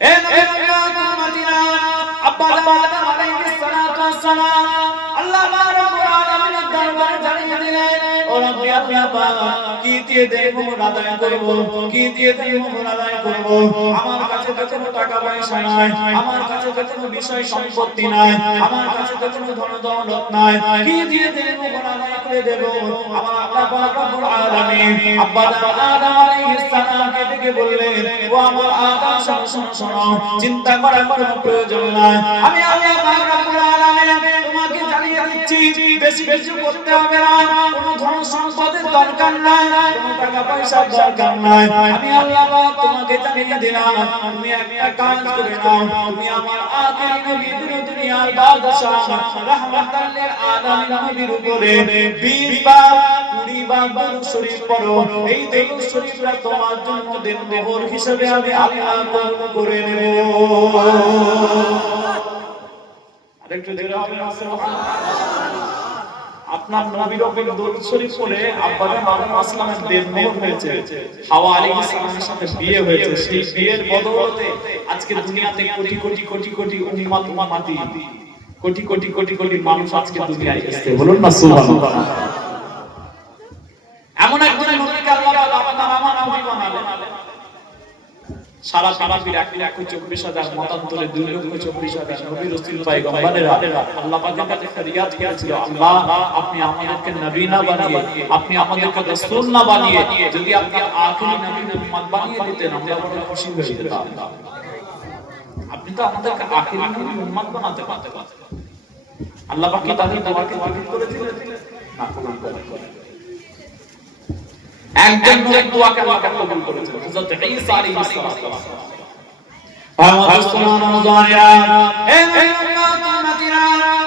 এ নবী আল্লাহ উম্মতিরা আব্বা আদম আলাইহিস সালাতু ওয়াস সালাম আল্লাহ রাব্বুল আলামিনের দরবারে জানিয়ে দিলেন, ও রব্বি আল্লাহ পাক, কি দিয়ে দেব আদায় করব, কি দিয়ে দেব আদায় করব? আমার কাছে তো কোনো টাকা পয়সা নাই, আমার কাছে তো কোনো বিষয় সম্পত্তি নাই, আমার কাছে তো কোনো ধন দৌলত নাই, কি দিয়ে দেব আদায় করে দেব? আমার আল্লাহ পাক রব্বুল আলামিন আব্বা আদম আলাইহিস সালামকে ডেকে বললেন, ও আমার আদম, শোনো শোনো, চিন্তা করার কোনো প্রয়োজন নাই, আমি আল্লাহ পাক রব্বুল আলামিন তোমাকে জানিয়ে দিচ্ছি, বেশি কিছু করতে হবে না, কোনো ধন সম্পদের দরকার নাই, কোনো টাকা পয়সার দরকার নাই, আমি আল্লাহ পাক তোমাকে জানিয়ে দিলাম, তুমি একটা কাজ করে নাও, তুমি আমার আখিরি নবী দুনিয়ার বাদশাহ রাহমাতাল লিল আলামিন নবীর উপরে 20 বার 20 বার দরুদ শরীফ পড়ো, এই দরুদ শরীফটা তোমার জন্য দেবর হিসেবে আমি আল্লাহ কবুল করে নেব। আরেকটু জোরে হবে না সুবহানাল্লাহ। আপনার নবীর উপর দরুদ শরীফ পড়ে আব্বা আদম আসলামের দেবমোহর হয়েছে, হাওয়া আলাইহিস সালামের সাথে বিয়ে হয়েছে, সেই বিয়ের বদৌলতে আজকে দুনিয়াতে কোটি কোটি কোটি কোটি উম্মত উম্মতি, কোটি কোটি কোটি কোটি মানুষ আজকে দুনিয়ায় এসেছে, বলুন না সুবহানাল্লাহ। এমন একজন নবীকে আল্লাহ আপনার আমার নবী বানালেন, সারা পৃথিবীর 1,24,000 মতান্তরে 2,24,000 নবী রাসূল পয়গম্বরেরা আল্লাহ পাকের কাছে ফরিয়াদ করেছিল, আল্লাহ আপনি আমাদেরকে নবী না বানিয়ে, আপনি আমাদেরকে রাসূল না বানিয়ে যদি আপনি আখিরি নবী মুহাম্মদ বানিয়ে দিতেন, আমরা বড় খুশি হয়ে যেতাম। আপনি তো আমাদেরকে আখিরি নবী মুহাম্মদ বানাতে পারতেন। আল্লাহ পাক কি তাদের দোয়াকে কবুল করেছিলেন? না, কবুল করেন। একজন নবীর দোয়াকে আল্লাহ কবুল করেছেন, হযরত ঈসা আলাইহিস সালাম। মুসলমান জানেরা, হে উম্মতিরা,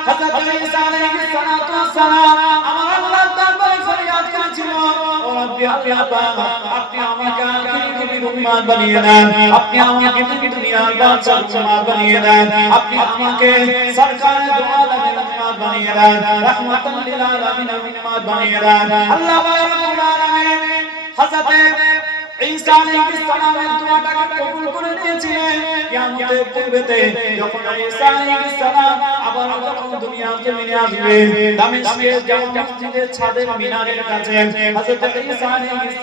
হযরত ঈসা আলাইহিস সালাতু ওয়াস সালাম আমার আল্লাহর দরবারে ফরিয়াদ করেছিল, ও রব্বি আল্লাহ পাক, আপনি আমাকে আখিরি নবীর উম্মত বানিয়ে দেন, আপনি আমাকে দুনিয়ার বাদশার উম্মত বানিয়ে দেন, আপনি আমাকে সরকারে দু আলমের উম্মত বানিয়ে দেন, রাহমাতাল লিল আলামিনের উম্মত বানিয়ে দেন। আল্লাহ রাব্বুল আলামিন হযরত ঈসা আলাইহিস সালামের দোয়াটাকে কবুল করে নিয়েছিলেন। কিয়ামতের পূর্বেতে যখন ঈসা আলাইহিস সালাম আবার যখন দুনিয়ার জমিনে আসবে, দামেস্কের জামে মসজিদের ছাদের মিনারের কাছে হযরত ঈসা আলাইহিস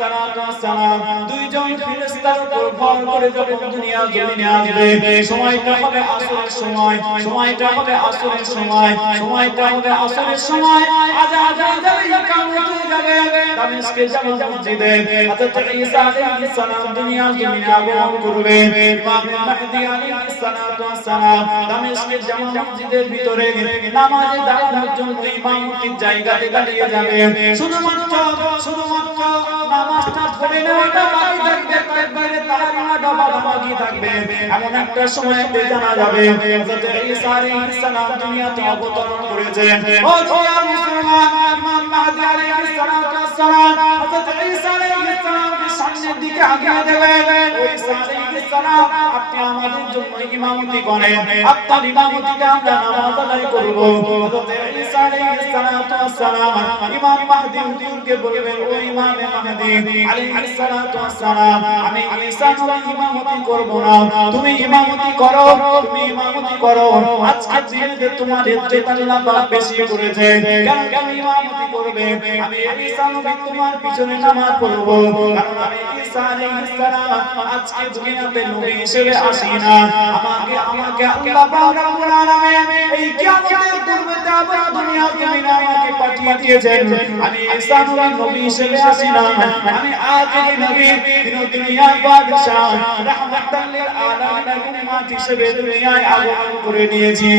সালাম দুইজন ফেরেশতার উপর ভর করে যখন দুনিয়ার জমিনে আসবে, সময়টা হবে আসরের সময়, সময়টা হবে আসরের সময়, সময়টা হবে আসরের সময়, আযান হয়ে যাবে, ইকামত হয়ে যাবে। দামেস্কের জামে মসজিদে হযরত ঈসা আলাইহিস সালাম দুনিয়ার জমিনে আগমন করবে। ইমাম মাহদী আলাইহিস সালাতু ওয়াস সালাম দামেস্কের জামে মসজিদের ভিতরে নামাজে দাঁড়ানোর জন্য ইমামতির জায়গাতে দাঁড়িয়ে যাবে। শুধুমাত্র নামাজটা ধরে নেওয়াটা বাকি থাকবে, তাকবীরে তাহরিমাটা বাকি থাকবে। এমন একটা সময়তে জানা যাবে হযরত ঈসা আলাইহিস সালাম দুনিয়াতে অবতরণ করেছেন। ও দুনিয়া মুসলমান, ইমাম মাহদী আলাইহিস সালাতু ওয়াস সালাম হযরত ঈসা আলাইহিস সালামকে সামনের দিকে আগিয়ে দেবেন। ও ঈসা আলাইহিস সালাম, আপনি আমাদের জন্য ইমামতি করেন, আপনার ইমামতিতে আমরা নামাজ আদায় করব। হযরত ঈসা আলাইহিস সালাতু ওয়াস সালাম ইমাম মাহদী হুজুরকে বলবেন, ও ইমাম মাহদী আলাইহিস সালাতু ওয়াস সালাম, আমি ঈসা নবী ইমামতি করব না, তুমি ইমামতি করো, তুমি ইমামতি করো। আজকে দিনে তোমার ইজ্জত আল্লাহ পাক বেশি করেছে, কেন তুমি ইমামতি করবে? আমি ঈসা নবী তোমার পিছনে নামাজ পড়ব, কারণ আমি ঈসা আলাইহিস সালাম আজকে দুনিয়াতে নবী হিসেবে আসি না, আমাকে আল্লাহ পাক রব্বুল আলামিন এই কিয়ামতের পূর্বে আবার দুনিয়ার জমিনে আমাকে পাঠিয়ে দিয়েছেন। আমি ঈসা নবী হিসেবে আসি না, আমি আখিরি নবী, দুনিয়ার বাদশা রাহমাতাল লিল আলামিনের উম্মত হিসেবে দুনিয়ায় আগমন করে নিয়েছি।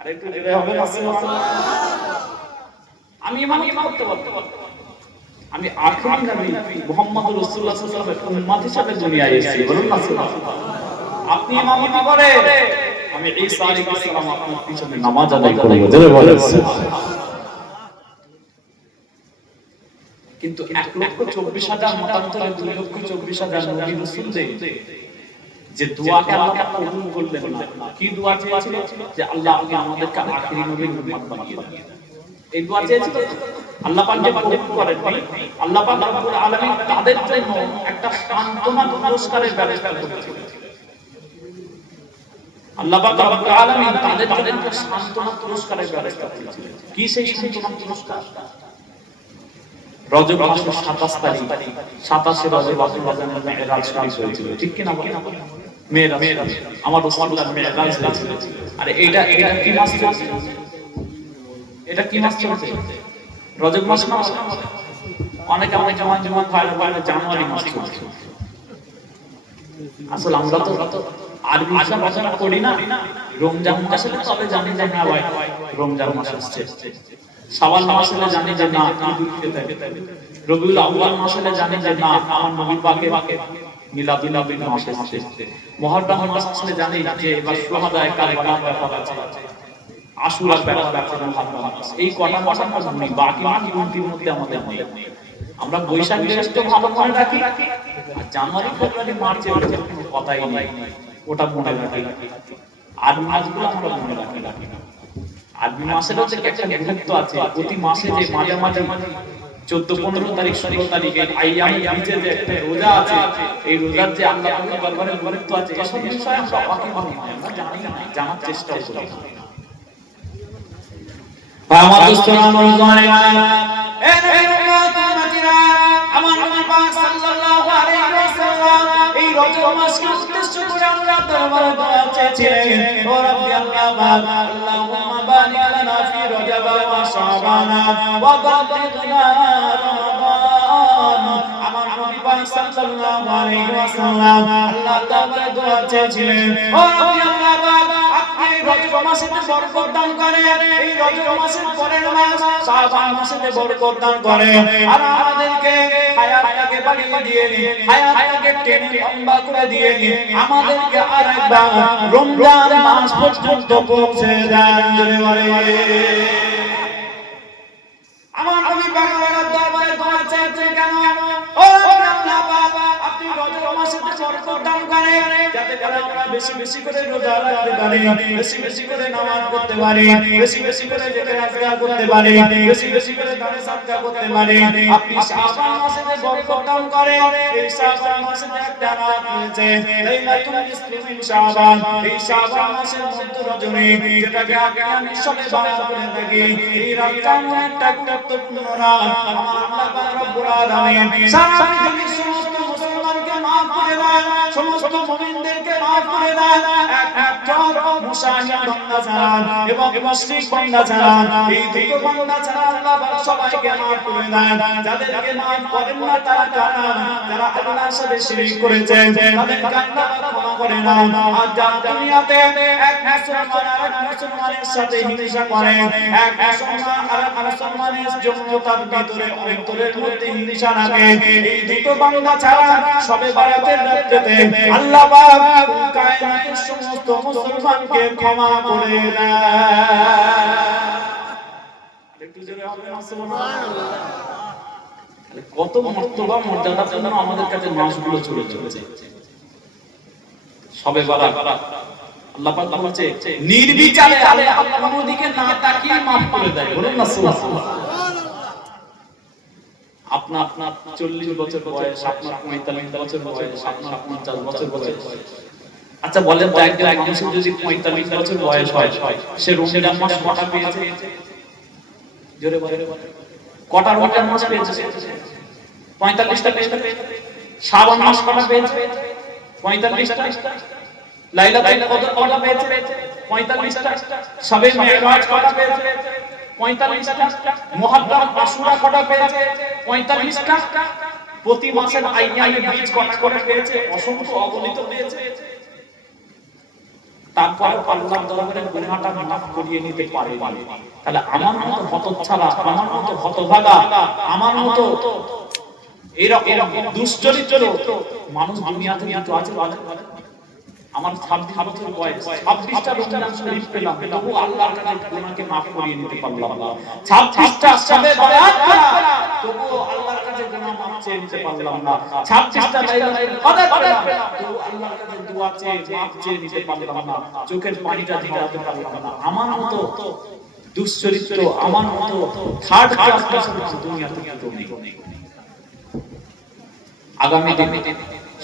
আরেকটু জোরে হবে না সুবহানাল্লাহ। আমি ইমামতি করতে পারবো, আমি আখিরি নবী মুহাম্মদুর রাসূলুল্লাহ সাল্লাল্লাহু আলাইহি ওয়াসাল্লামের উম্মত হিসেবে দুনিয়ায় এসেছি, বলুন না সুবহানাল্লাহ। আপনি ইমামতি করে, আমি ঈসা আলাইহিস সালাম আপনার পিছনে নামাজ আদায় করব, জোরে বলেন সুবহানাল্লাহ। কিন্তু 1,24,000 মতান্তরে 2,24,000 নবী রাসূলদের যে দোয়াকে আল্লাহ কবুল করলেন না, কি দোয়া চেয়েছিল? যে আল্লাহ আপনি আমাদেরকে আখিরি নবীর উম্মত বানিয়ে দেন। এই দোয়া চেয়েছিল। আল্লাহ পাক যে কবুল করেন, আল্লাহ পাক রব্বুল আলামিন তাদের জন্য একটা সান্ত্বনা পুরস্কারের ব্যবস্থা করেছেন। আল্লাহ পাক রব্বুল আলামিন তাদের জন্য একটা সান্ত্বনা পুরস্কারের ব্যবস্থা করেছেন। কি সেই সান্ত্বনা পুরস্কার? রজব মাসের 27 তারিখ, 27 রজব আল্লাহর মেরাজ শরীফ হয়েছিল, ঠিক কি না বলেন? মেরাজ, আমার রাসূলুল্লাহ মেরাজ হয়েছিল। আর এটা কি মাস চলছে? এটা কি মাস চলছে? রজব মাস না? অনেকে জমান ভাইরা জানুয়ারি মাস চলছে। আসলে আমরা তো আরবি ভাষা পড়ি না। রমজান মাসে তবে জানি যে না ভাই রমজান মাস আসছে। শাওয়াল মাসে জানি যে না ঈদুল ফিতর। রবিউল আউয়াল মাসে জানি যে না আমার নবী পাকের মিলাদুল নবী মাস আসছে। মুহররম মাসে জানি যে এবার শুহাদায়ে কারবালার ব্যাপার আছে। আশুরার ব্যাপার আছে। এই কটা মাস আমরা জানি, বাকি মাস গুনতির মধ্যে আমাদের নেই। আমরা বৈশাখ জ্যৈষ্ঠ ভালো মনে রাখি, আর জানুয়ারি ফেব্রুয়ারি মার্চে ওটা কোনো কথাই নেই, ওটা মনে রাখি। আর মাসগুলো আমরা মনে রাখি না। আরবি মাসের হচ্ছে একটা গুরুত্ব আছে। প্রতি মাসে যে মাঝামাঝি 14, 15 তারিখ, 16 তারিখে আইয়ামে বীজের যে একটা রোজা আছে, এই রোজার যে আল্লাহ পাকের দরবারে গুরুত্ব আছে, এসব বিষয়ে আমরা ওয়াকিবহ নই, আমরা জানি না, জানার চেষ্টা করি। আমার দোস্তরা, আমার জানেরা, এ নবীর উম্মত উম্মতিরা, আমার নবী পাক সাল্লাল্লাহু আলাইহি ওয়াসাল্লাম এই রজব মাসকে উদ্দেশ্য করে আল্লাহর দরবারে দোয়া চেয়েছিলেন। ও রাব্বি আল্লাহ পাক, আল্লাহুম্মা বারিক লানা ফি রজব ওয়া শাবান ওয়া বাল্লিগনা রমাদান। আমার নবী পাক সাল্লাল্লাহু আলাইহি ওয়াসাল্লাম আল্লাহর দরবারে দোয়া চেয়েছিলেন, ও রাব্বি আল্লাহ পাক, আপনি রজব মাসে বরকত দান করেন, এই রজব মাসের পরের মাস শাবান মাসে বরকত দান করেন, আর আমাদেরকে হায়াতটাকে বাড়িয়ে দিয়ে দিন, হায়াতটাকে টেনে লম্বা করে দিয়ে দিন, আমাদেরকে আরেকবার রমজান মাস পর্যন্ত পৌঁছে দেন। জোরে বলে আমার নবী পাক আল্লাহর দরবারে দোয়া চাইছেন কেন? ও আল্লাহ পাক, আপনি রজব মাসে বরকত দান করেন, যাতে করে আমরা বেশি বেশি করে রোজা রাখতে পারি, বেশি বেশি করে নামাজ পড়তে পারি, বেশি বেশি করে জিকির আজকার করতে পারি, বেশি বেশি করে দান সাদকা করতে পারি। আপনি শাবান মাসে বরকত দান করেন। এই শাবান মাসে একটা রাত রয়েছে, লাইলাতুল নিসফি মিন শাবান। এই শাবান মাসের মধ্য রজনী, যেটাকে আমি সবে বায়ান করে থাকি, এই রাতটা এমন একটা গুরুত্বপূর্ণ রাত। আমার আল্লাহ পাক রব্বুল আলামিন সারা পৃথিবীর সমস্ত মুসলমানকে মাফ করে দেন, সমস্ত মুমিনদেরকে মাফ করে দেন, একমাত্র মুশাহিদ বান্দা ছাড়া এবং মুশরিক বান্দা ছাড়া, এই দুটো বান্দা ছাড়া আল্লাহ পাক সবাইকে মাফ করে দেন। যাদেরকে মাফ করেন না তারা কারা? যারা আল্লাহর সাথে শিরক করেছে, তাদেরকে আল্লাহ পাক ক্ষমা করে না। আর যারা দুনিয়াতে এক মুসলমান আরেক মুসলমানের সাথে হিংসা করে, এক মুসলমান আরেক মুসলমানের জন্য তার ভিতরে অন্তরের মধ্যে হিংসা রাখে, এই দুটো বান্দা ছাড়া সবে বারাতের রাতে আল্লাহ পাক কায়নাতের সমস্ত মুসলমানকে ক্ষমা করে দেন। একটু জোরে হবে না সুবহানাল্লাহ। কত মর্তবা মর্যাদার জন্য আমাদের কাছে মাসগুলো চলে চলেছে। সবে বারাত আল্লাহ পাক বলছে নির্বিচারে আল্লাহ কোনো দিকে না তাকিয়ে maaf করে দেয়। বলুন না সুবহানাল্লাহ। আপনার 40 বছর বয়স, আপনার 45 বছর বয়স, আপনার 50 বছর বয়স, আচ্ছা বলেন তো একজন মানুষের যদি 45 বছর বয়স হয়, সে রমজান মাস কটা পেয়েছে? জোরে বলে কটা রমজান মাস পেয়েছে? 45টা পেয়েছে। শাবান মাস কটা পেয়েছে? 45টা। লাইলাতুল কদর কটা পেয়েছে? 45টা। শবে মেরাজ কটা পেয়েছে? 45টা। মুহররম আশুরা কটা পেয়েছে? 45টা। প্রতি মাসের আইয়ামে বীজ কটা করে পেয়েছে? অসংখ্য অগণিত পেয়েছে। তারপর আল্লাহর দরবারে গুনাহটা মাফ করিয়ে নিতে পারে। তাহলে আমার মতো হতচ্ছাড়া, আমার মতো হতভাগা, আমার মতো এরকম দুশ্চরিত্র মানুষ দুনিয়াতে কিন্তু আছে। আমার 26 বছর বয়স, 26টা রমজান শরীফ পেলাম, তবু আল্লাহর কাছে গুনাহকে maaf করিয়ে নিতে পারলাম না। 26টা শবে বারাত পেলাম, তবু আল্লাহর কাছে গুনাহ maaf চেয়ে নিতে পারলাম না। 26টা লাইলাতুল কদর পেলাম, তবু আল্লাহর কাছে দোয়া চেয়ে maaf চেয়ে নিতে পারলাম না। চোখের পানিটা ঝরাতে পারলাম না। আমার মতো দুশ্চরিত্র আমার মতো থার্ড ক্লাস মুসলমান দুনিয়াতে কেউ নেই। আগামী দিনে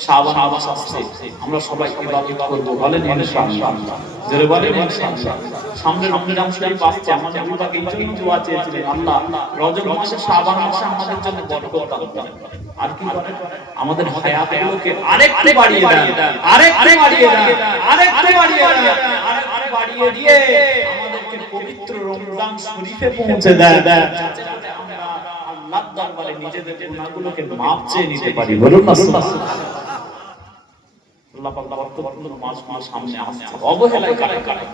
শাবান মাস আসছে, আমরা সবাই ইবাদত করব, বলেন ইনশাআল্লাহ। জোরে বলেন ইনশাআল্লাহ। সামনে রমজান শরীফ আসছে, আমাদের বিভাগ এই জন্য দোয়া চেয়েছিলেন, আল্লাহ রজব মাসে শাবান মাসে আমাদের জন্য বরকত দান করেন। আর কি করেন? আমাদের হায়াতগুলোকে আরেকটু বাড়িয়ে দেন, আরেকটু বাড়িয়ে দেন, আরেকটু বাড়িয়ে দেন, আরেকটু বাড়িয়ে দিয়ে আমাদেরকে পবিত্র রমজান শরীফে পৌঁছে দেন, যাতে আমরা আল্লাহর দরবারে নিজেদের গুনাহগুলোকে মাফ চেয়ে নিতে পারি। বলুন না সুবহানাল্লাহ। আল্লাহ পাক বরকতপূর্ণ মাস সামনে আসছে, অবহেলায় কাটে।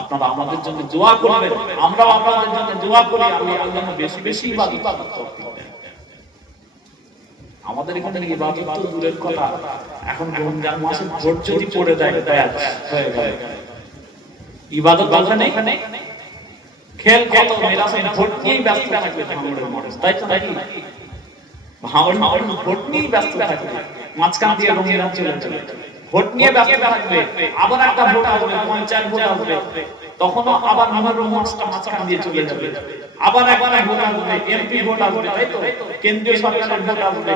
আপনারা আমাদের জন্য দোয়া করবেন, আমরাও আপনাদের জন্য দোয়া করি, আল্লাহ যেন বেশি বেশি ইবাদত করতে দেন। আমাদের এখানে ইবাদত তো দূরের কথা, এখন রমজান মাসে ভোট যদি পড়ে যায় হয়ে গেল ইবাদত ওখানে খেল কত মেলাছে, ভোট নিয়েই ব্যস্ত থাকবে ভাঙড়ের মানুষ, তাই তো নাকি? ভাঙড় ভোট নিয়েই ব্যস্ত থাকবে, মাঝখান দিয়ে রমজান চলে যাবে, ভোট নিয়ে ব্যস্ত থাকবে। আবার একটা ভোট আসবে, পঞ্চায়েত ভোট আসবে, তখনও আবার আমার রোমান্সটা মাঝখান দিয়ে চলে যাবে। আবার একবার ভোট আসবে, এমপি ভোট আসবে, তাই তো? কেন্দ্রীয় সরকারের ভোট আসবে,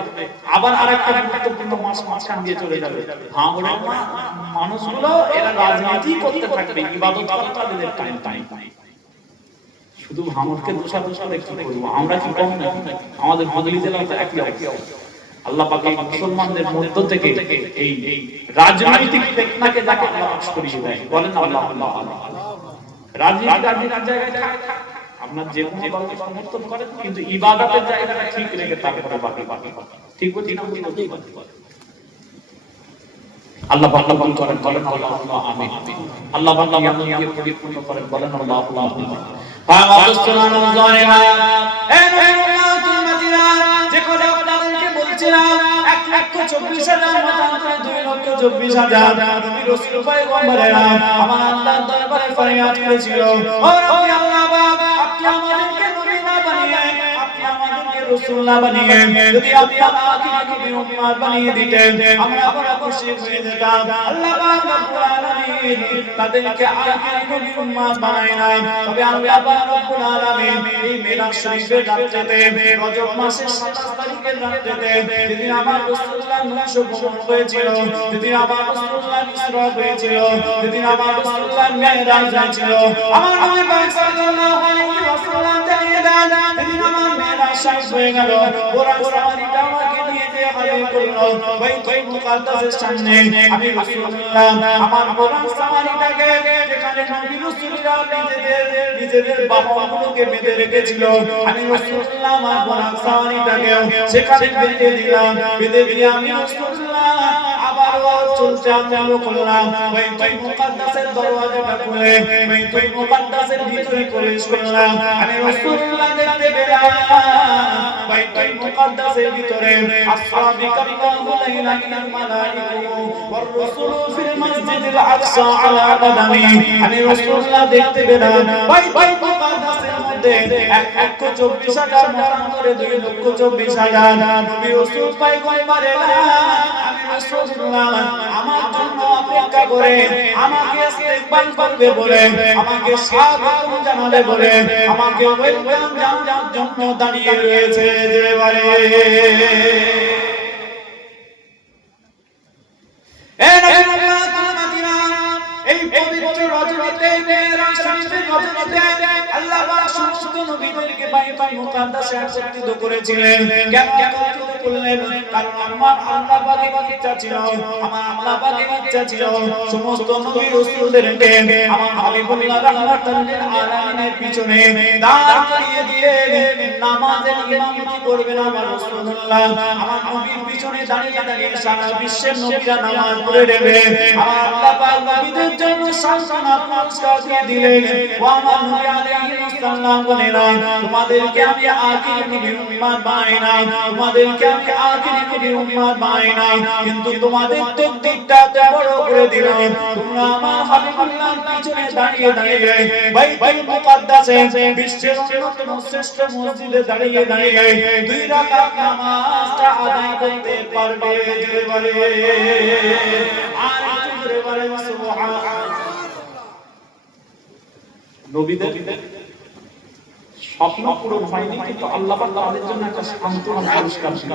আবার আরেকটা গুরুত্বপূর্ণ মাস মাঝখান দিয়ে চলে যাবে। ভাঙড়ের মানুষগুলো এরা রাজনীতি করতে থাকবে, ইবাদত করতে তাদের টাইম। শুধু ভাঙড়কে দোষারোপ কি করবো? আমরা কি কম না? আমাদের হুগলি জেলাও তো একই অবস্থা। আল্লাহ পাক মুসলমানদের মধ্য থেকে এই রাজনৈতিক ফিতনাকে যাকে আল্লাহ নাশ করিয়ে দেয়, বলেন আল্লাহ আল্লাহ আল্লাহ। রাজনীতির জায়গায় থাক, আপনার যে কোনো দলকে সমর্থন করেন, কিন্তু ইবাদতের জায়গাটা ঠিক রেখে তারপরে বাকি ঠিক বলছি না? আল্লাহ পাক কবুল করেন, বলেন আল্লাহ আল্লাহ আমিন। আল্লাহ পাক আমাদেরকে পরিপূর্ণ করেন, বলেন আল্লাহ আল্লাহ আমিন। পাগল জালিমা এ নবীর উম্মতিরা, যে কথা আপনাদেরকে বলছিলাম 1,24,000 মতান্তরে 2,24,000 নবী রাসূল পয়গম্বরেরা আমার আল্লাহর দরবারে ফরিয়াদ করেছিল, ও রব্বি আল্লাহ পাক, আপনি আমাদেরকে নবী না বানিয়ে, আপনি আমাদেরকে রাসূল না বানিয়ে যদি আপনি আমাদেরকে নবী উম্মত বানিয়ে দিতেন, আমরা বড় খুশি হয়ে যেতাম। আল্লাহ পাক রব্বুল আলামিন তাদেরকে আগে নবী উম্মত বানায় নাই, তবে আল্লাহ পাক রব্বুল আলামিন এই মিলাদ শরীফের রাত্রিতে, রজব মাসের 27 তারিখের রাত্রিতে, যেদিন আমার রাসূলুল্লাহ নূর ভ্রমণ হয়েছিল, যেদিন আমার রাসূলুল্লাহ ইসরা হয়েছিল, যেদিন আমার রাসূলুল্লাহ মেরাজ হয়েছিল, আমার নবী পাক সাল্লাল্লাহু আলাইহি ওয়াসাল্লাম জানিয়ে দেন, যেদিন আমার মেরাজ শেষ হয়ে গেল, পুরা সাহাবীরা আমাকে নিয়ে যে হাজির করলো বাইতুল মুকাদ্দাসের সামনে, আমি রাসূলুল্লাহ আমার পুরা সাহাবীটাকে, যেখানে নবী রাসূলরা নিজেদের বাহুগুলোকে বেঁধে রেখেছিল, আমি রাসূলুল্লাহ আমার পুরা সাহাবীটাকে সেখানে বেঁধে দিলাম। বেঁধে দিয়ে আমি রাসূলুল্লাহ আবার চলতে আরম্ভ করলাম। বাইতুল মুকাদ্দাসের দরওয়াজাটা খুলে বাইতুল মুকাদ্দাসের ভিতরে প্রবেশ করলাম। আমি রাসূলুল্লাহ দেখতে পেলাম বাইতুল মুকাদ্দাসের ভিতরে আসহাবি কারাম লাইলা ইলাল মালাইকা ওয়ার রাসূলু ফিল মসজিদিল আকসা আলা কদামি। আমি রাসূলুল্লাহ দেখতে পেলাম বাইতুল মুকাদ্দাসের মধ্যে 1,24,000 মতান্তরে 2,24,000 নবী রাসূল পয়গম্বরেরা আমি রাসূলুল্লাহ আমার জন্য অপেক্ষা করে, আমাকে ইস্তেকবাল করবে বলে, আমাকে স্বাগত জানাবে বলে, আমাকে ওয়েলকাম জানানোর জন্য দাঁড়িয়ে রয়েছে। যে বলে এ নবীর উম্মতিরা, এই পবিত্র রজনীতে, মেরাজ শরীফের রজনীতে আল্লাহ পাক সমস্ত নবীদেরকে বাইতুল মুকাদ্দাসে একত্রিত করেছিলেন। কেন একত্রিত করলেন? কারণ আমার আল্লাহ পাকের ইচ্ছা ছিল, আমার আল্লাহ পাকের ইচ্ছা ছিল সমস্ত নবী রাসূলদেরকে আমার হাবিবুল্লাহ রাহমাতুল লিল আলামিনের পিছনে দাঁড় করিয়ে দিয়ে নামাজের ইমামতি করবেন আমার রাসূলুল্লাহ। আমার নবীর পিছনে দাঁড়িয়ে দাঁড়িয়ে সারা বিশ্বের নবীরা নামাজ পড়ে দেবে। আমার আল্লাহ পাক নবীদের জন্য সান্ত্বনা পুরস্কার দিয়ে দিলেন, ও আমার নবী আলাইহিস সালাম বলেন, তোমাদেরকে আমি আখির নবীর উম্মত বানাই নাই, তোমাদেরকে আমি আখির নবীর উম্মত বানাই নাই, কিন্তু তোমাদের তকদীরটা বড় করে দিলাম। তোমরা আমার হাবিবুল্লাহর পিছনে দাঁড়িয়ে দাঁড়িয়ে বাইতুল মুকাদ্দাসে বিশ্বের অন্যতম শ্রেষ্ঠ মসজিদে দাঁড়িয়ে দাঁড়িয়ে 2 রাকাত নামাজটা আদায় করতে পারবে। জোরে বলে আর জোরে বলে সুবহানাল্লাহ। নবীদের স্বপ্ন পূরণ হয়নি, কিন্তু আল্লাহ পাক তাদের জন্য একটা সান্ত্বনা পুরস্কার ছিল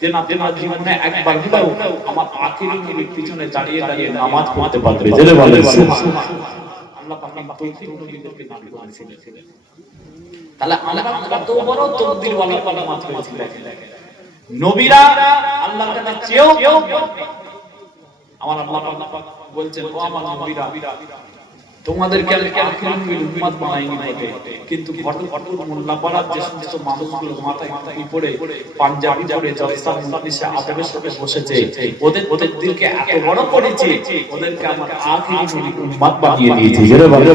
যে না তোমার জীবনে একবার হলেও আমার আখিরি নবীর পিছনে দাঁড়িয়ে দাঁড়িয়ে নামাজ পড়তে পারবে। জেনে বলেন সুবহানাল্লাহ। আল্লাহ পাক তৌফিক নবীদেরকে দান করেছিলেন। তাহলে আমরা কত বড় তকদির ওয়ালা নামাজ পড়েছিলেন। নবীরা আল্লাহর কাছে চেয়েও আমার আল্লাহ পাক বলছেন ও আমার নবীরা তোমাদেরকে আখিরি নবীর উম্মত বানাইনি বটে, কিন্তু ঘটঘটুর মোল্লাপাড়ার যে সমস্ত মানুষগুলো মাথায় টুপি পরে পাঞ্জাবি পরে জলসা মজলিসে আদবের সাথে বসেছে, ওদের দিলকে এত বড় করেছে, ওদেরকে আমার আখিরি নবীর উম্মত বানিয়ে দিয়েছে। জোরে বলেন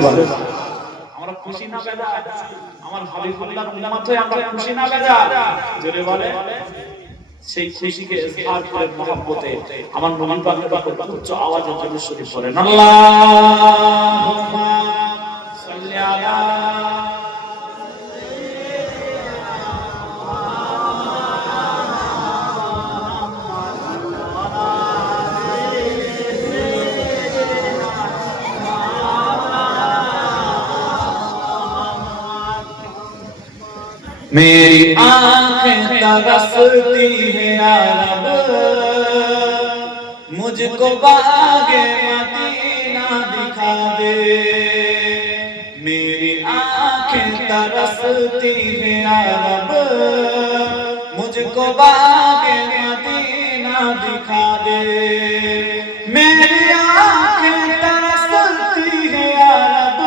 আমরা খুশি না বেজা? আমার হাবিবুল্লাহর উম্মত হয়ে আমরা খুশি না বেজা? জোরে বলেন। সেই খুশিকে ইজহার করে মহব্বতে আমার নবী পাকের উপর উচ্চ আওয়াজে দরুদ শরীফ পড়েন আল্লাহুম্মা সাল্লি আলা मेरी आंखें तरसती है या रब, मुझको बागे मदीना दिखा दे। मेरी आंखें तरसती है या रब, मुझको बागे मदीना दिखा दे। मेरी आंखें तरसती है या रब,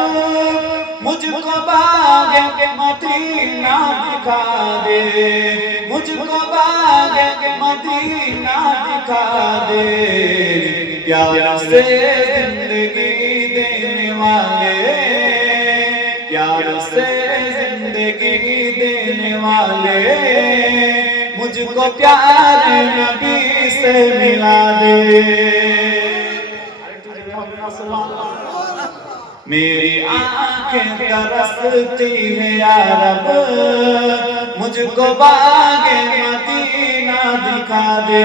मुझको बागे मदीना दिखा दे। मुझको बागे मदीना दिखा दे। प्यार से जिंदगी देने वाले, प्यार से जिंदगी देने वाले, मुझको प्यारे नबी से मिला दे। मेरी आंखें तरसती है या रब, मुझको बागे मदीना दिखा दे।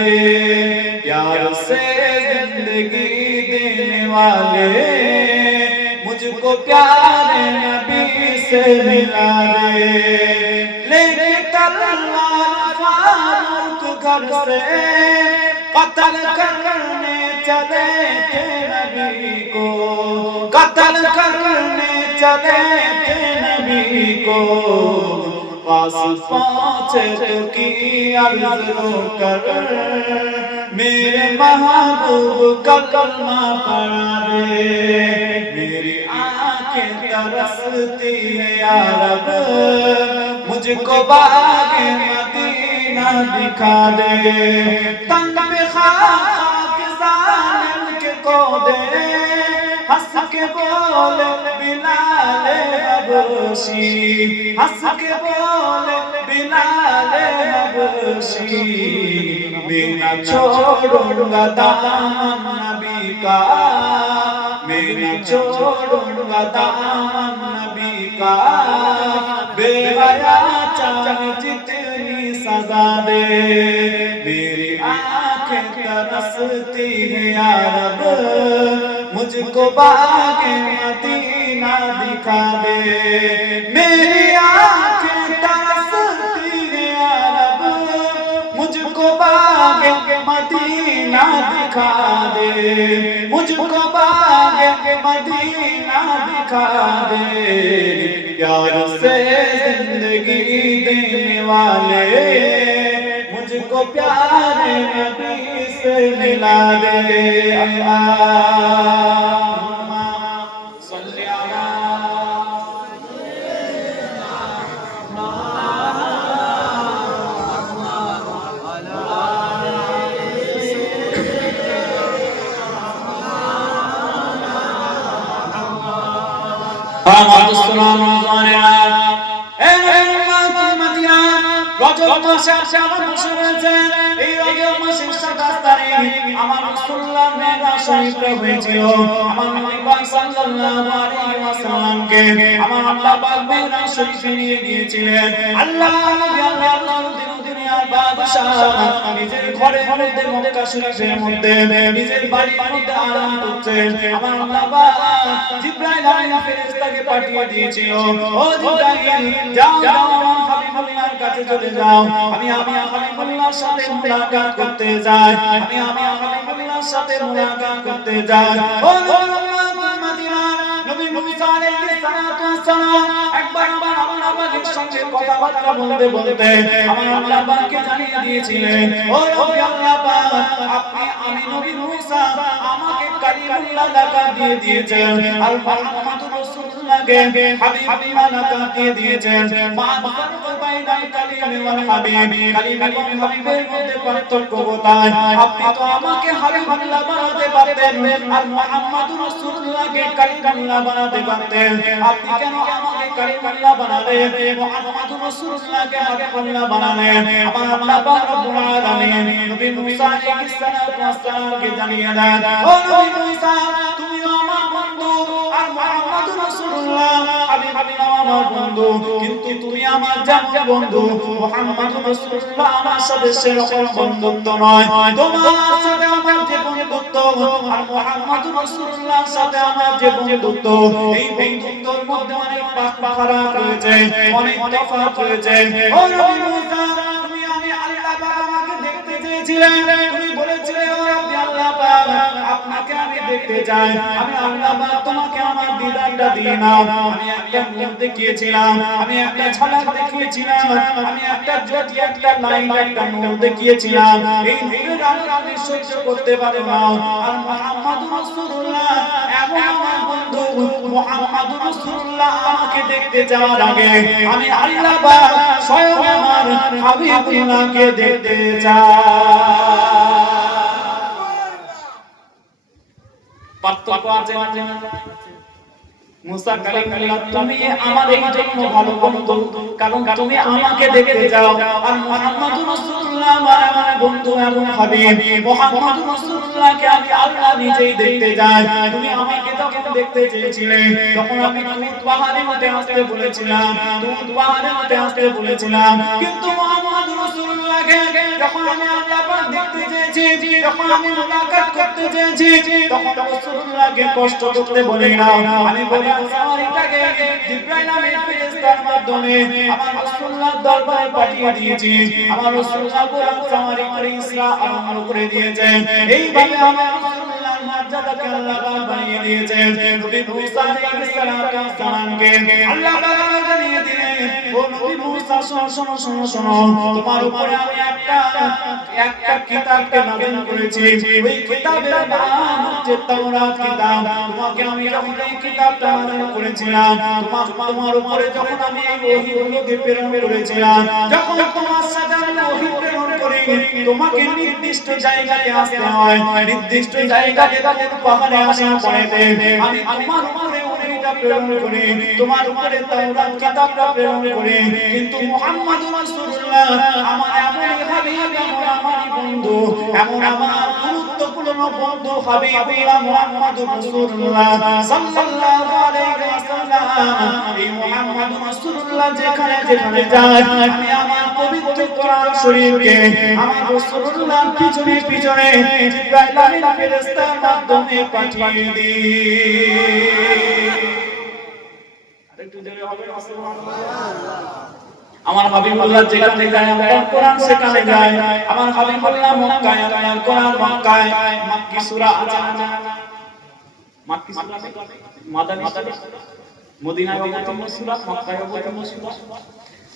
प्यार से जिंदगी देने वाले, मुझको प्यारे नबी से मिला दे। लेके तलवार फारूक घर से कत्ल करने चले थे नबी को, कत्ल करने चले थे नबी को। पास पहुंचे तो की अर्ज कर, मेरे महबूब का कलमा पढ़ा दे। मेरी आंखें तरसती है या रब, मुझको बागे मदीना दिखा दे। तंग पे खाक जालिम के को दे, हंस के बोले बिलाल हबशी, हंस के बोले बिलाल हबशी। मैं न छोड़ूंगा दामन नबी का, मैं न छोड़ूंगा दामन नबी का। बेहया चाहे जितनी सजा दे। मेरी आंखें तरसती है या रब, मुझको बागे मदीना दिखा दे। मेरी आंखें तरसती है या रब, मुझको बागे मदीना दिखा दे। मुझको बागे मदीना दिखा दे। प्यार से जिंदगी देने वाले, मुझको प्यारे नबी से मिला दे। अल्लाहुम्मा सल्ली अला রজব মাসে আশাবাদ বসে রয়েছে। এই রজব মাসের 27 তারিখ আমার রাসূলুল্লাহ মেরাজ শরীফ হয়েছিল। আমার নবী পাক সাল্লাল্লাহু আলাইহি ওয়াসাল্লামকে আমার আল্লাহ পাক মেরাজ শরীফে নিয়ে গিয়েছিলেন। আল্লাহ নবী আল্লাহ রাসূল দুনিয়ার বাদশা নিজের ঘরের মধ্যে মক্কা শরীফের মধ্যে নিজের বাড়ির মধ্যে আরাম করছে। আমার আল্লাহ পাক জিবরাইল আলাইহিস ফেরেশতাকে পাঠিয়ে দিয়েছিল, ও জিবরাইল যাও যাও আমার হাবিবুল্লাহর কাছে চলে যাও, আমি হাবিবুল্লাহর সাথে মুলাকাত করতে যাই, আমি হাবিবুল্লাহর সাথে মুলাকাত করতে যাই। ও নবী মুসা আলাইহিস সালাতু ওয়াস সালাম একবার আমার আল্লাহ পাকের সঙ্গে কথাবার্তা বলতে বলতে আমার আল্লাহ পাককে জানিয়ে দিয়েছিলেন, ও রব্বি আল্লাহ পাক আপনি আমি নবী মুসা আমাকে কালিমুল্লাহ লাকাব দিয়ে দিয়েছেন, আর মুহাম্মদুর রাসূলুল্লাহকে হাবিবুল্লাহ লাকাব দিয়ে দিয়েছেন। মা ফারক বাইনাল কালিমি ওয়াল হাবিব, কালিম এবং হাবিবের মধ্যে পার্থক্য কোথায়? আপনি তো আমাকে হাবিবুল্লাহ বানাতে পারতেন আর মুহাম্মদুর রাসূলুল্লাহকে কালিমুল্লাহ বানাতে পারতেন, আপনি কেন আমাকে কালিমুল্লাহ বানালেন, মুহাম্মদুর রাসূলুল্লাহকে হাবিবুল্লাহ বানালেন? আমার আল্লাহ পাক রব্বুল আলামিন নবী মুসা আলাইহিস সালাতু ওয়াস সালামকে জানিয়ে দেন, ও নবী মুসা তুমিও আমার বন্ধু আর মুহাম্মদুর রাসূলুল্লাহ হাবিবুল্লাহ আমার বন্ধু, কিন্তু তুমি আমার জাতীয় বন্ধু, মুহাম্মদুর রাসূলুল্লাহ আমার সাথে সেরকম বন্ধুত্ব নয়। তোমার সাথে আমার যে বন্ধুত্ব আর মুহাম্মদুর রাসূলুল্লাহর সাথে আমার যে বন্ধুত্ব, এই বন্ধুত্বের মধ্যে অনেক ফারাক রয়েছে, অনেক তফাৎ রয়েছে। ও নবী মুসা তুমি আমি আল্লাহ পাক আমাকে দেখতে চেয়েছিলেন, তুমি বলেছিলে ও রব্বি আল্লাহ পাক আপনাকে আমি দেখতে চাই, আমি আল্লাহ পাক তোমাকে আমার দিদারটা দিয়ে নাও। আমি একটা মুখ দেখিয়েছিলাম, আমি একটা ঝলক দেখিয়েছিলাম, আমি একটা জ্যোতি একটা লাইন একটা নূর দেখিয়েছিলাম, এই নূরের আলো আমি সহ্য করতে পারি না। আর মুহাম্মদুর রাসূলুল্লাহ এমন আমার বন্ধু, মুহাম্মদুর রাসূলুল্লাহ আমাকে দেখতে যাওয়ার আগে আমি আল্লাহ পাক স্বয়ং আমার হাবিবুল্লাহকে দেখতে চাই। পার্থক্য আছে না? মুসা কালিমুল্লাহ তুমি আমার এই জন্য ভালো বন্ধু কারণ তুমি আমাকে দেখতে যাও, আর মুহাম্মদুর রাসূলুল্লাহ আমার বন্ধু এবং হাবিব, মুহাম্মদুর রাসূলুল্লাহকে আমি আল্লাহ নিজেই দেখতে যাই। তুমি আমাকে যখন দেখতে চেয়েছিলে তখন আমি তুত পাহাড়ে উঠে আসতে বলেছিলাম, তুত পাহাড়ে উঠে আসতে বলেছিলাম, কিন্তু মুহাম্মদুর রাসূলুল্লাহকে যখন আমি আল্লাহ পাক দেখতে চেয়েছি, যখন আমি মুলাকাত করতে চেয়েছি, তখন রাসূলুল্লাহকে কষ্ট করতে বলি না, আমি বলি সাওয়ারিটাকে জিবরাইল আলাইহিস ফেরেশতার মাধ্যমে আমার রাসূলুল্লাহর দরবারে পাঠিয়ে দিয়েছি। আমার রাসূলুল্লাহ গোলাম সাওয়ারি করে ইসরা আরম্ভ করে দিয়েছেন। এইভাবে আমার রাসূলুল্লাহর মর্যাদাকে আল্লাহ পাক বাড়িয়ে দিয়েছেন। নবী মুসা আলাইহিস সালামকে আল্লাহ পাক জানিয়ে দিলেন, ও নবী মুসা শোনো তোমার উপরে আমি একটা কিতাবকে নাযিল করেছি, ওই কিতাবের নাম হচ্ছে তাওরাত কিতাব। তোমাকে আমি যখন এই কিতাবটা নাযিল করেছিলাম, তোমার উপরে যখন আমি এই ওহীগুলোকে প্রেরণ করেছিলাম, যখন তোমার সাথে আমি ওহী প্রেরণ করি, তোমাকে নির্দিষ্ট জায়গাতে আসতে হয়, নির্দিষ্ট জায়গাতে পাহাড়ে আসার পরেতে আমি তোমার উপরে ওহীটা প্রেরণ করি, তোমার উপরে তাওরাত কিতাবটা প্রেরণ করি। কিন্তু মুহাম্মদুর রাসূলুল্লাহ আমার এমন হাবিব, এমন আমার বন্ধু, এমন আমার গুরুত্বপূর্ণ বন্ধু হাবিবুল্লাহ মুহাম্মদুর রাসূলুল্লাহ সাল্লাল্লাহু আলাইহি ওয়াসাল্লাম, এই মুহাম্মদুর রাসূলুল্লাহ যেখানে যেখানে যায় আমি আমার পবিত্র কোরআন শরীফকে আমার রাসূলুল্লাহর পিছনে পিছনে জিবরাইল আমিন ফেরেশতার মাধ্যমে পাঠিয়ে দিই। আরেকটু জোরে হবে না? সুবহানাল্লাহ। আমার হাবিবুল্লাহ যেখানে যায় আল্লাহর কোরআন সেখানে যায়, আমার হাবিবুল্লাহ মক্কায় আল্লাহর কোরআন মক্কায়। মাক্কি সূরা আছে না? মাক্কি সূরা মাদানী সূরা, মদিনায় অবতীর্ণ সূরা, মক্কায় অবতীর্ণ সূরা।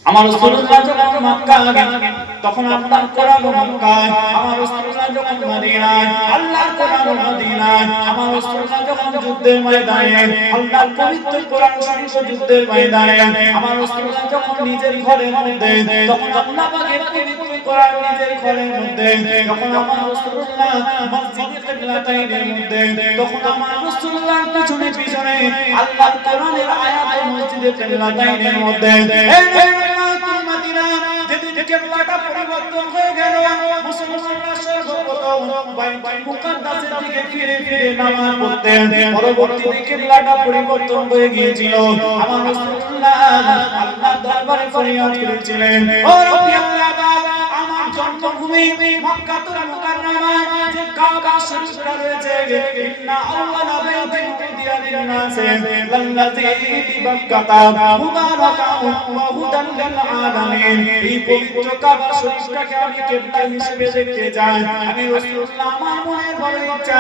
আমার রাসূলুল্লাহ যখন মক্কা গেলেন তখন আল্লাহর কোরআন মক্কায়, আমার রাসূলুল্লাহ যখন মদিনায় আল্লাহর কোরআন মদিনায়, আমার রাসূলুল্লাহ যখন যুদ্ধের ময়দানে আল্লাহর পবিত্র কোরআন শরীফ যুদ্ধের ময়দানে, আমার রাসূলুল্লাহ যখন নিজের ঘরের মধ্যে তখন আল্লাহ পাকের পবিত্র কোরআন নিজের ঘরের মধ্যে, যখন আমার রাসূলুল্লাহ মসজিদে কিবলাতাইনের মধ্যে, তখন আমার রাসূলুল্লাহর পিছনে পিছনে আল্লাহর কোরআনের আয়াত মসজিদে কিবলাতাইনের মধ্যে। কিবলাটা পরিবর্তন হয়ে গেল, মুসলমানরা সর্বপ্রথম বাইতুল মুকাদ্দাসের দিকে ফিরে ফিরে নামাজ পড়তেন। পরবর্তীতে কিবলাটা পরিবর্তন হয়ে গিয়েছিল। আমার রাসূলুল্লাহ আল্লাহর দরবারে ফরিয়াদ করেছিলেন, ও রব্বি আল্লাহ, আমার জন্মভূমি মক্কাতুল মুকাররমা যে কাবা শরীফটা রয়েছে ইন্না আউওয়ালা বাইতিন উদিয়া লিন-নাস লাল্লাযী বিবাক্কাতা মুবারাকান ওয়া হুদান লিল আলামিন। এই পবিত্র কাবা শরীফটাকে আমি কিবলা হিসেবে দেখতে চাই। আমি রাসূলুল্লাহ আমার মনের বড় ইচ্ছা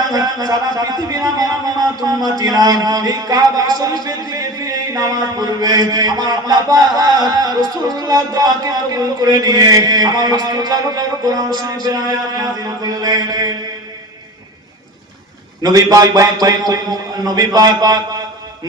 সারা পৃথিবীর আমার উম্মতিরা এই কাবা শরীফের দিকে ফিরে নামাজ পড়বে। আমার আল্লাহ পাক রাসূলুল্লাহর দোয়াকে কবুল করে নিয়ে আমার রাসূলুল্লাহর উপর কোরআন শরীফের আয়াত নাযিল করলেন। নবী পাক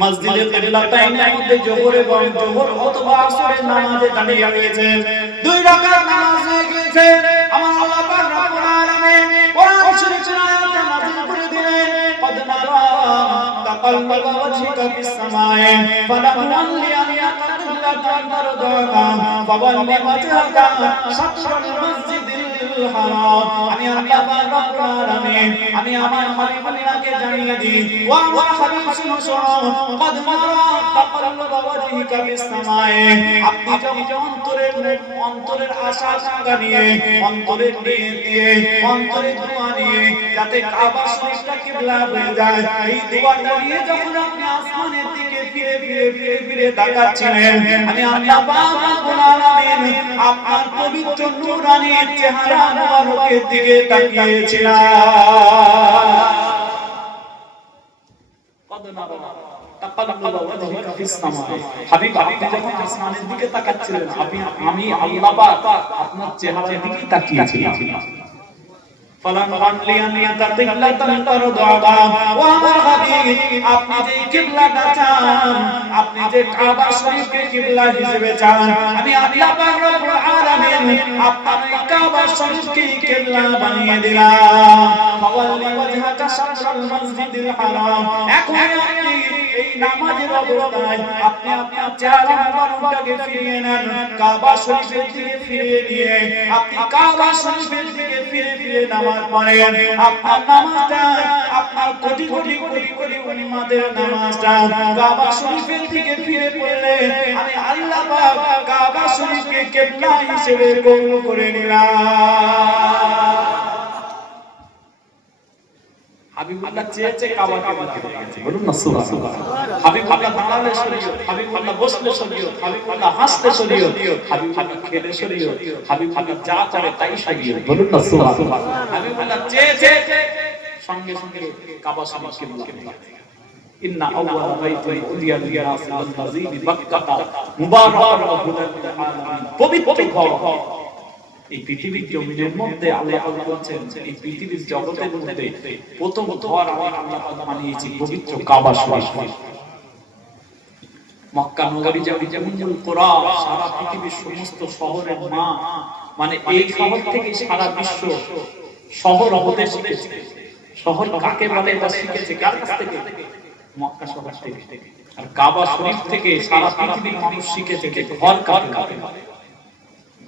মসজিদে কিবলাতাইনের মধ্যে যোহর এবং যোহর অথবা আসরের নামাজে দাঁড়িয়ে গিয়েছেন। 2 রাকাত নামাজ হয়ে গিয়েছে। আমার আল্লাহ পাক রব্বুল আলামিন কোরআন শরীফের আয়াত নাযিল করে দিলেন। قد نرى تقلب وجهك في السماء فلنولينك قبلة ترضاها فول وجهك شطر المسجد الحرام। আমি আল্লাহ পাক রব্বুল আলামিন আমি আমার হাবিবুল্লাহকে জানিয়ে দিই ও আমার হাবিব শুনো قد نرى تقلب وجهك في السماء। আপনি যখন অন্তরের আশা আকাঙ্ক্ষা নিয়ে অন্তরের নিয়ে অন্তরের দোয়া নিয়ে যাতে কাবা শরীফটা কিবলা হয়ে যায় এই দোয়াটা নিয়ে যখন আপনি আসমানের দিকে ফিরে তাকাচ্ছিলেন আমি আল্লাহ পাক রব্বুল আলামিন আপনার পবিত্র নূরানী চেহারা মুবারকের দিকে তাকিয়েছিলাম। হাবিব আপনি যখন আসমানের দিকে তাকাচ্ছিলেন আমি আল্লাহ পাক আপনার চেহারার দিকে তাকিয়েছিলাম। আপনি যে কিবলাটা চান আপনি যে কাবা শরীফকে কিবলা হিসেবে চান আমি আল্লাহ পাক রব্বুল আলামিন আপনার কাবা শরীফকে কিবলা বানিয়ে দিলাম। ফাওয়াল্লি ওয়াজহাকা শাতরাল মসজিদিল হারাম। এখন আপনি এই নামাজের অবস্থায় আপনি আপনার চেহারা মুবারকটাকে ফিরিয়ে নেন কাবা শরীফের দিকে ফিরিয়ে নিয়ে আপনি কাবা শরীফের দিকে ফিরে নামাজ পড়েন। আপনার নামাজটা আপনার কোটি কোটি উম্মতের নামাজটা কাবা শরীফের দিকে ফিরে পড়লে আমি আল্লাহ পাক কাবা শরীফকে কিবলা হিসেবে কবুল করে নিলাম। হাবিবুল্লাহ চেয়েছে কাবা কিবলা হয়ে গেছে, বলুন না সুবহানাল্লাহ। হাবিবুল্লাহ দাঁড়ালে শরীয়ত, হাবিবুল্লাহ বসলে শরীয়ত, হাবিবুল্লাহ হাসলে শরীয়ত, হাবিবুল্লাহ খেলে শরীয়ত, হাবিবুল্লাহ যা করে তাই শরীয়ত, বলুন না সুবহানাল্লাহ। হাবিবুল্লাহ চেয়েছে সঙ্গে সঙ্গে কাবা শরীফ কিবলা হয়ে গেছে। ইন্না আউওয়ালা বাইতিন উদিয়া লিন-নাস লাল্লাযী বিবাক্কাতা মুবারাকান ওয়া হুদান লিল আলামিন। পবিত্র ঘর এই পৃথিবীর জমিনের মধ্যে আল্লাহ বলেছেন এই পৃথিবীর জগতের মধ্যে প্রথম ঘর আমি আল্লাহ বানিয়েছি পবিত্র কাবা শরীফ। মক্কা নগরী যেমন কোরা সারা পৃথিবীর সমস্ত শহরের মা, মানে এই শহর থেকে সারা বিশ্ব শহর হতে শিখেছে। শহর কাকে বলে এটা শিখেছে কার কাছ থেকে? মক্কা শহর থেকে। আর কাবা শরীফ থেকে সারা পৃথিবীর মানুষ শিখেছে যে ঘর কাকে বলে,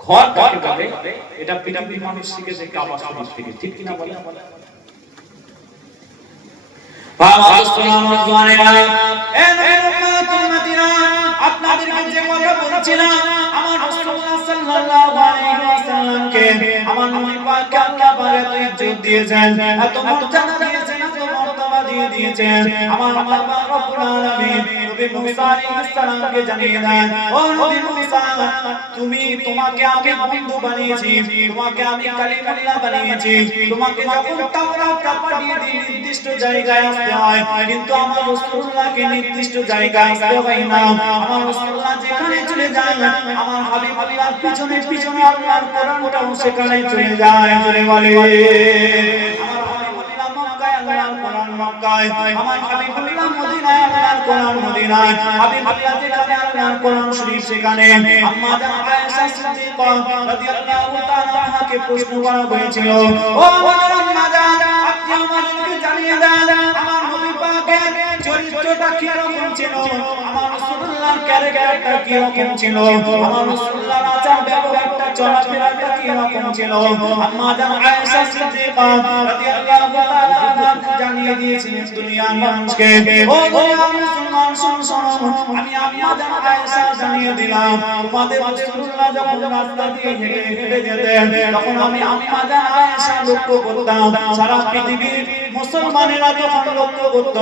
ঘর কাকে বলে এটা পৃথিবীর মানুষ শিখেছে কাবা শরীফ থেকে, ঠিক কিনা বলে? আপনাদেরকে যে কথা বলেছিলাম আমার রাসূলুল্লাহ সাল্লাল্লাহু আলাইহি ওয়াসাল্লামকে আমার নবী পাক আল্লাহ পাক এত ইজ্জত দিয়েছেন, এত মর্যাদা দিয়েছেন, এত মর্তবা দিয়েছেন। আমার আল্লাহ পাক রব্বুল আলামিন নবী মুসা আলাইহিস সালামকে জানিয়ে দেন, ও নবী মুসা তোমাকে আমি বন্ধু বানিয়েছি, তোমাকে আমি কালিমুল্লাহ বানিয়েছি। তোমাকে যখন তাওরাতটা পাঠিয়ে দিই নির্দিষ্ট জায়গায় আসতে হয়, কিন্তু আমার রাসূলুল্লাহকে নির্দিষ্ট জায়গায় আসতে হয় না। আমার রাসূলুল্লাহ যেখানে চলে যায় আমার হাবিবুল্লাহর পিছনে পিছনে আল্লাহর কোরআনটাও সেখানে চলে যায়। জোরে বলে আমার হাবিবুল্লাহ মক্কায় আল্লাহর কোরআন মক্কায়, আমার হাবিবুল্লাহ মদিনায় আল্লাহর কোরআন মদিনায়। হাবিবুল্লাহ যেখানে আল্লাহর কোরআন শরীফ সেখানে। আম্মা জান আয়েশা সিদ্দিকা রাদিয়াল্লাহু তাআলা আনহাকে প্রশ্ন করা হয়েছিল, ও আমার আম্মা জান আপনি আমাদেরকে জানিয়ে দেন আমার নবী পাকের চরিত্রটা কি রকম ছিল, আমার রাসূলুল্লাহর ক্যারেক্টারটা কি রকম ছিল, আমার রাসূলুল্লাহর আচার ব্যবহারটা চলাফেরাটা কি রকম ছিল। আম্মা জান আয়েশা সিদ্দিকা রাদিয়াল্লাহু তাআলা আনহা জানিয়ে দিয়ে দিয়েছিলেন দুনিয়ার মানুষকে। ও দুনিয়ার মুসলমান শোনো, আমি আম্মা জান আয়েশা জানিয়ে দিলাম, তোমাদের রাসূলুল্লাহ যখন রাস্তা দিয়ে হেঁটে হেঁটে যেতেন, তখন আমি আম্মা জান আয়েশা লক্ষ্য করতাম, সারা পৃথিবীর মুসলমানেরা যখন লক্ষ্য করত,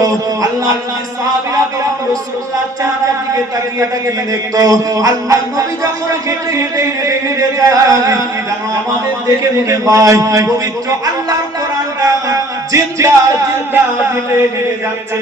আল্লাহর নবী সাহাবীরা যখন রাসূলুল্লাহর চেহারার দিকে তাকিয়ে তাকিয়ে দেখতো, আল্লাহর নবী যখন হেঁটে হেঁটে হেঁটে যায়, যেন আমাদের দেখে মনে হয় পবিত্র আল্লাহর কোরআনটা জিন্দা জিন্দা হেঁটে হেঁটে যাচ্ছে।